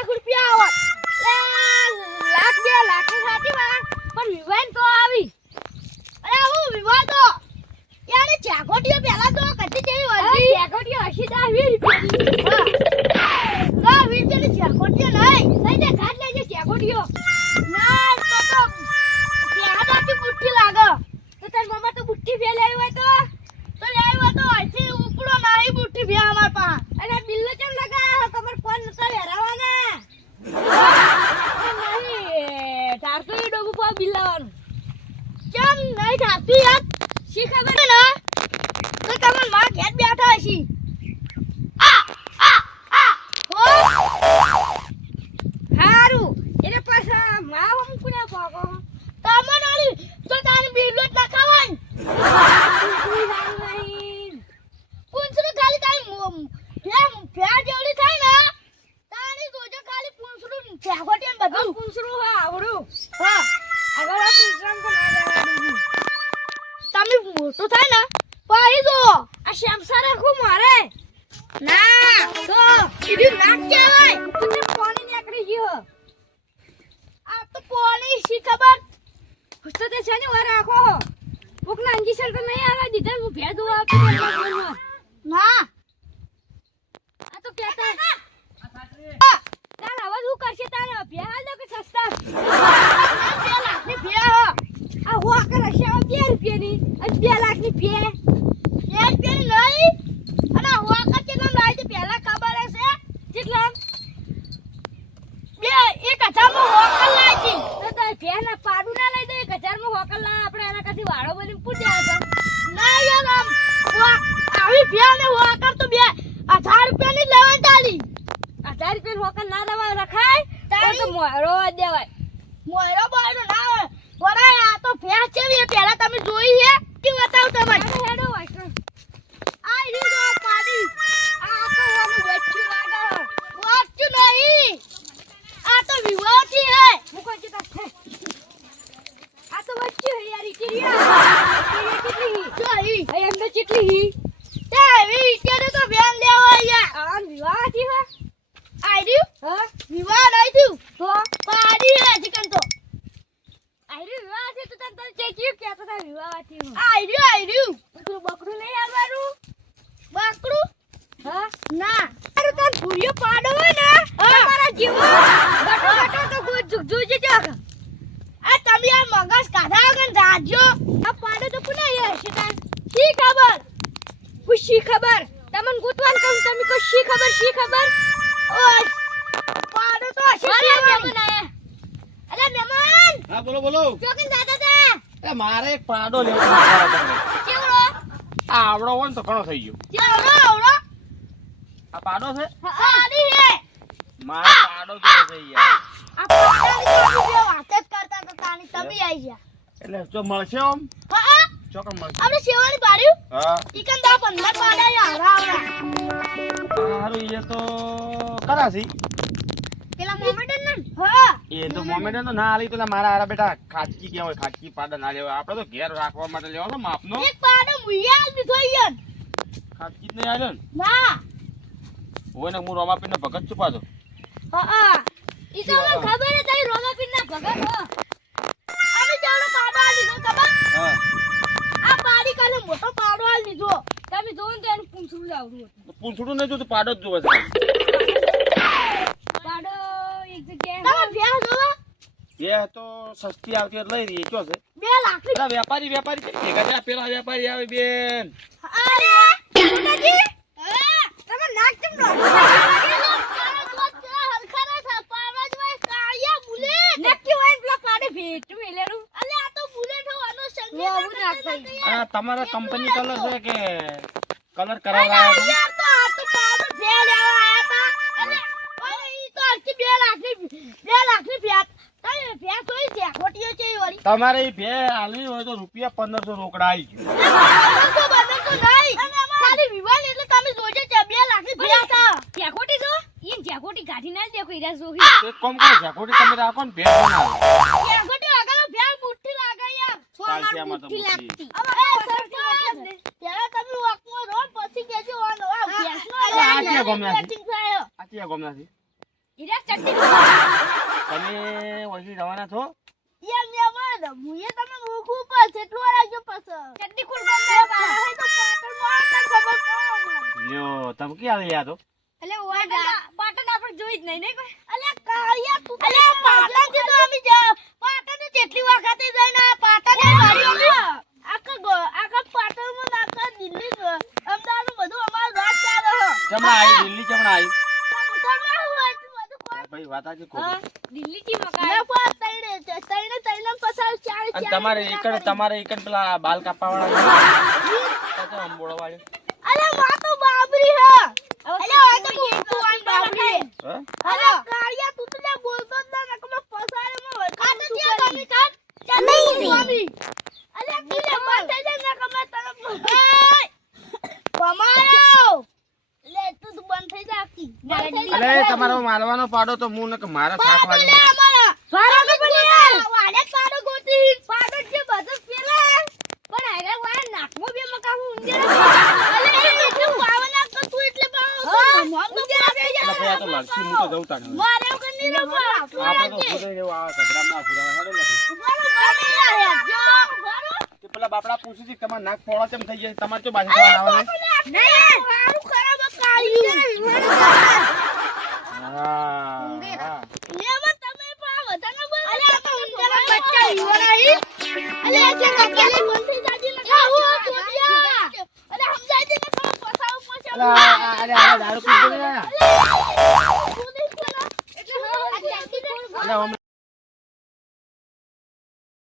લાખ રૂપિયા આવત લાખ 2 લાખ સાચી વાત પણ વિવાહ તો આવી અરે હું વિવાહ તો યાર ચાકોટીઓ પહેલા તો કદી જેવી હતી ચાકોટીઓ 80 રૂપિયા હા 20 ની ચાકોટીઓ નહીં સહી દે કાઢ લેજે ચાકોટીઓ ના તો પેહાડાથી બુઠ્ઠી લાગે તો તાર મમ્મા તો બુઠ્ઠી ભે લેવી હોય તો લેવી હોય તો અહીંથી ઉપડો નહીં બુઠ્ઠી ભે અમાર પા અરે બિલ્લો કેમ લગા કમર ફોન નતા વેરાવાના નહીં તાર તો એ ડોગુ પા બિલ્લાવાનું કેમ નહીં થાતું યાર શી ખબર ને તો તમે માં ઘેર બેઠા હશી હારું એને પાછા માં હમ કુના પાગો તમને આલી તો તારી બિલ્લો જ નખાવાય પૂંછડું ખાલી તારી ફેર જેવડી થાય ને તારી જોજો ખાલી પૂંછડું ચાકોટી ને બધું પૂંછડું હા આવડું હા આગળ આ પૂંછડું તો ના લેવાનું તમે મોટું થાય ને પાઈ દો આ શેમસા રાખું મારે ના તો ઈડી નાક કહેવાય તું પાણી નીકળી ગયો આ તો પાણી શી ખબર તો તે છે ને વાર રાખો કોકના અંજી સર તો નહીં આવવા દીધા હું ભેદ હોવા આપી ના આ તો કહેતા તાર આવાજ હું કરશે તારે ભેહાલ દો કે સસ્તા 2 લાખની ભે આ હોવા કરે છે 2 રૂપિયાની અને 2 લાખની ભે 2 રૂપિયાની લઈ અને હોવા કર કેટલા લાઈ તે પહેલા ખબર હશે કેટલા 1000 માં હોકલ લાઈ તી તો ભે ના પાડું ના લઈ દે 1000 માં હોકલ લા આપણે એના કાથી વાળો બની પૂછ્યા હતા ના યાર આવી ભે ને હોકલ તો 1000 રૂપિયાની લેવાની તાલી 1000 રૂપિયા હોકલ ના દવા રખાય તો મોયરો દેવાય મોયરો બોયરો ના વરાય આ તો ભે છે પહેલા તમે જોઈ હે કે બતાવ તમે હેડો વાસ્તો આઈ રીડો પાડી આ તો ઓનું વચ્ચું લાગે વચ્ચું નહીં આ તો વિવાહથી હે મુકો જતા છે આ તો વચ્ચું હે યાર ઇટીરિયા કેટલી જોઈ હે અંદર કેટલી હી તે વી કેને તો બેન લેવા યાર આ વિવાહથી હે આઈ હા વિવાહ નહીં થયું તો પાડી હે ચિકન તો આઈ વિવાહ છે તો તને ચેક્યું કે તો વિવાહથી આઈ બકરું નહીં આવવાનું બકરું હા ના અરે તન ભૂરિયો પાડો હોય ને તમારા જીવો બટો તો કોઈ જુજુ જ આ તમે આ મગજ કાઢા વગર જાજો આ પાડો તો કોને આયા છે તાર શી ખબર ખુશી ખબર તમને ગોતવાન કહું તમે કો શી ખબર ઓય પાડો તો હશે મહેમાન આયા અરે મહેમાન હા બોલો ચોકન દાદા દા એ મારે એક પાડો લેવો છે કેવડો આવડો હોય ને તો ઘણો થઈ ગયો આવડો આ પાડો છે પાડી હે મારો પાડો કેવો છે યાર આ પાડાની જો વાત જ કરતા તો તાની તમે આવી ગયા એટલે જો મળશે આમ હા ચોકન મળશે આપણે સેવાની પાડ્યું હા ઈકન દા 15 પાડા આવડા સારું એ તો કરાસી પેલા મોમેડન ને હા એ તો મોમેડન તો ના આલી પેલા મારા આરા બેટા ખાટકી કેવા હોય ખાટકી પાડા ના લેવા આપણે તો ઘેર રાખવા માટે લેવાનો માપનો એક પાડો મુયાલ દીધો ઈયન ખાટકી જ નહીં આલ્યો ને ના હોય ને હું રોમાપીને ભગત છુપા દો હા ઈ તો મને ખબર હે તારી રોમાપીન ના ભગત હો અમે ચાલો પાડો આ લીધો ખબર હા આ પાડી કાલે મોટો પાડો આ લીધો તમે જોન તો એનું પૂંછડું લાવરું હતું પૂંછડું નહીં જોતું પાડો જ જોવે છે પાડો એક જગ્યાએ તમે ભ્યા જોવા એ તો સસ્તી આવતી એટલે લઈ રહી કયો છે 2 લાખ પેલા વેપારી છે ભેગા થયા પેલા વેપારી આવે બેન અરે મોટાજી તમે નાક કેમ નો આ તમારા કંપની કલર છે કે કલર કરાવવા તમારે ભે આલવી હોય તો રૂપિયા 1500 રોકડા આવી ગયો કાઢી ના દેખો ઈરા જોહી એક કામ કરો ઝાકોટી તમે રાખો ને ભે બનાવો ઝાકોટી આગળ ભ્યા મુઠ્ઠી લાગે યાર ચાલશીમાં તો મુઠ્ઠી મુઠ્ઠી. લાગતી ત્યારે તમે વાકમાં રો પછી કેજો આનો આ ભ્યાસનો આ ક્યાં ગોમનાથી? આ ક્યાં ગોમનાથી? હીરા ચડતી તમે ઓછી રવાના છો એમ એમ મુએ તમે મૂકવું પડશે એટલું રાખજો પાછો ચડતી કુલ બંધ પાછળ તો પાટણમાં આવતા ખબર પડે લ્યો તમે ક્યાં આવી લ્યા તો એટલે ઓય પાટણ આપણે જોઈ જ નહીં કોઈ અલે કાયા તું અલે પાટણ થી તો અમે જા પાટણ તો જેટલી વખતે જઈને આ પાટણ ને માર્યો આખા પાટણમાં આખા દિલ્હી અમદાવાદ બધું અમાર વાત ચાલે હ ચમણા આવી દિલ્હી ચમણા આવી તમે હું આટલું બધું કોઈ ભાઈ વાત આજે હા ખોટી દિલ્હી થી ન મકાઈ કોઈ તઈને પસાર ચાર અને તમારે એકડ પેલા બાલ કાપવા વાળા તો અંબોળો વાળો અલે માં તો બાબરી હ અલે આ તો તું આન બાબરી હે અલે કાળિયા તું તો લે બોલતો જ ના નકમ પસારે માં આ તો ત્યાં તમે કાટ નહીં અલે તું લે બંધ થઈ જા નકમ તરફ પમારો લે તું બંધ થઈ જા આખી બંધ થઈ જા અલે તમારો મારવાનો પાડો તો હું નક મારા શાક પાડો લે વાળી અમારા વાળો તો બોલે યાર વાડે પાડો ગોતી પાડો જે બધું પેલા પણ આયરા વાળ નાકમાં બે મકાવું ઊંડે અલે એટલે પાવના કર તું એટલે પાવ નામ તો એટલે ભાઈ આ તો લડકી હું તો જઉં તાણ હવે. મારે કની રે આપણે તો ખુદે જેવું આ ઝઘડામાં ફુરાવા હેડો નથી કે પેલા બાપડા પૂછ્યું છે કે તમારા નાક ફોડા કેમ થઈ જાય તમારે તો બાજુ થવાના આવે હા અરે દારૂ પીધું ને એટલે અરે